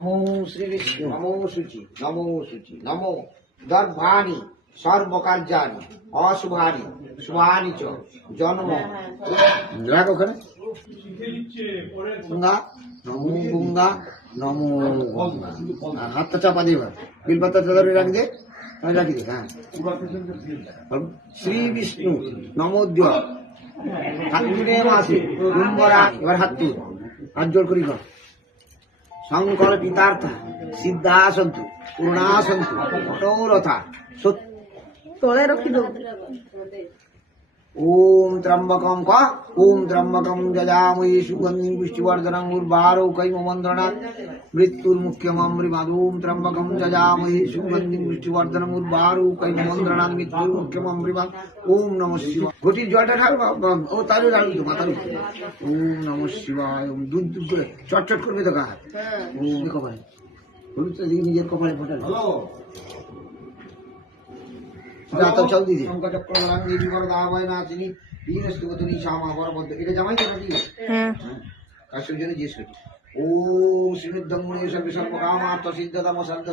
নমো শ্রী বিষ্ণু নমো শুচি নমো শুচি নমো দর্ভানি সর্বকার্যানি অশুভানি শুভানি চ জন্ম রাখ ওখানে গঙ্গা নমো গঙ্গা নমো গঙ্গা আর হাতটা চাপা দিয়ে বিলপাতা ধরে রাখ দে রাখি দে। হ্যাঁ শ্রী বিষ্ণু নমোদ্য হাত তুলে মাসে কুম্ভরা এবার হাত তুল হাত জোর করি কর শঙ্কর পিতার্থ সিদ্ধা সন্তু পূর্ণা সন্তু মনোরথা সত্য তলে রখি দেব। ওম ত্রম্বকম ক ওম ত্রম্বকম যজামহি সুগন্ধিম পুষ্টিবর্ধনং উর্বারৌকৈম মন্ত্রণাৎ মৃত্যুর্মুখ্যমমৃমাদ। ওম ত্রম্বকম যজামহি সুগন্ধিম পুষ্টিবর্ধনং উর্বারৌকৈম মন্ত্রণাৎ মৃত্যুর্মুখ্যমমৃমাদ। ওম নমঃ শিবায়। ঘটির জলটা ঢালবা ও তাহলে ঢালবি তো মাথার উপরে। ওম নমঃ শিবায়। ওম দুধ দুধ করে চটচট করবে তো গায়ে। ওম কপালে হলুদ তো দিকে নিজের কপালে ফোটাল। চল দিদি চক্র রাঙ্গি বিবর দাবায় নাচিনি বীরস্তু তুমি শ্যামা বরবদ্ধ। এটা জামাই তো নাকি? হ্যাঁ কাশের জন্য জিজ্ঞেস করছি। ও শ্রীনুদ্ধং মুনি সর্বে সর্বকামার্থ সিদ্ধতম সর্বদা